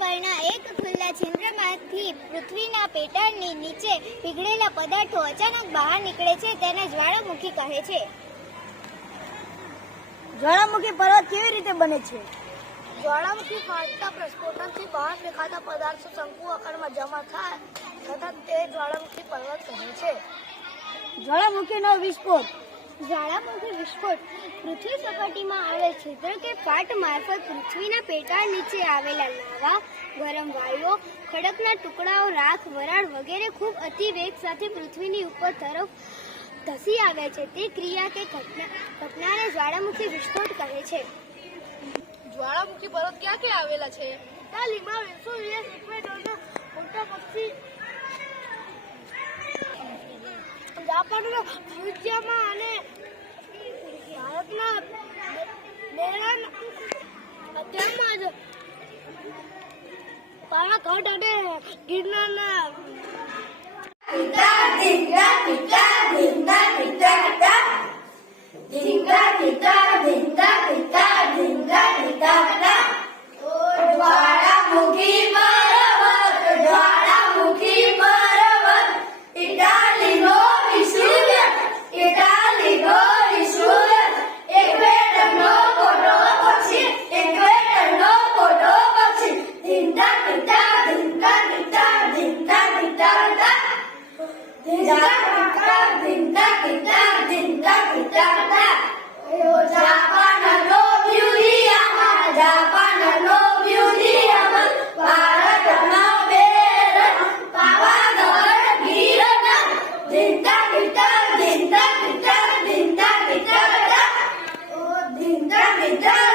પરના એક ખુલ્લા છિદ્રમાંથી પૃથ્વીના પેટાળની નીચે પીગળેલા પદાર્થો અચાનક બહાર નીકળે છે તેને જ્વાળામુખી કહે છે. જ્વાળામુખી પર્વત કેવી રીતે બને છે? જ્વાળામુખી ફાટતા પ્રસ્ફોટનથી બહાર ફેંકાતા પદાર્થો શંકુ આકારમાં જમા થતા તે જ્વાળામુખી પર્વત કહે છે. જ્વાળામુખીનો વિસ્ફોટ. જ્વાળામુખી વિસ્ફોટ પૃથ્વી સપાટીમાં આવેલ છિદ્ર કે ફાટ મારફત પૃથ્વીના પેટાળ નીચે આવેલા લાવા, ગરમ વાયુઓ, ખડકના ટુકડાઓ, રાખ, વરાળ વગેરે ખૂબ અતિ વેગ સાથે પૃથ્વીની ઉપર તરફ ધસી આવે છે. તે ક્રિયા કે ઘટનાને જ્વાળામુખી વિસ્ફોટ કહે છે. જ્વાળામુખી પર્વત ક્યાં ક્યાં આવેલા છે? લીમા, વેસુવિયસ, ઇક્વેડોરના મોટા પક્ષી, જાપાનના ફ્યુજીયામા અને ભારતના મેળાન તેમજ પાવાગઢ અને ગિરનારના જ્વાળામુખી પર્વત, જ્વાળામુખી પર્વત, ઇટાલીનો વિસુવિયસ, ઇટાલીનો વિસુવિયસ, ઇક્વેડરનો મોટો પક્ષી, ઇક્વેડરનો મોટો પક્ષી, ધીંગા ધીંગા ધીંગા ધીંગા ધીંગા ધીંગા ધીંગા ધીંગા ધીંગા ધીંગા ધીંગા જાપાનનો મ્યુઝિયમ, જાપાનનો મ્યુઝિયમ, ભારતનો બેરન, પાવાગઢ, ગિરનાર, ધીંગા ધીંગા ધીંગા ધીંગા ધીંગા ધીંગા ધીંગા ધીંગા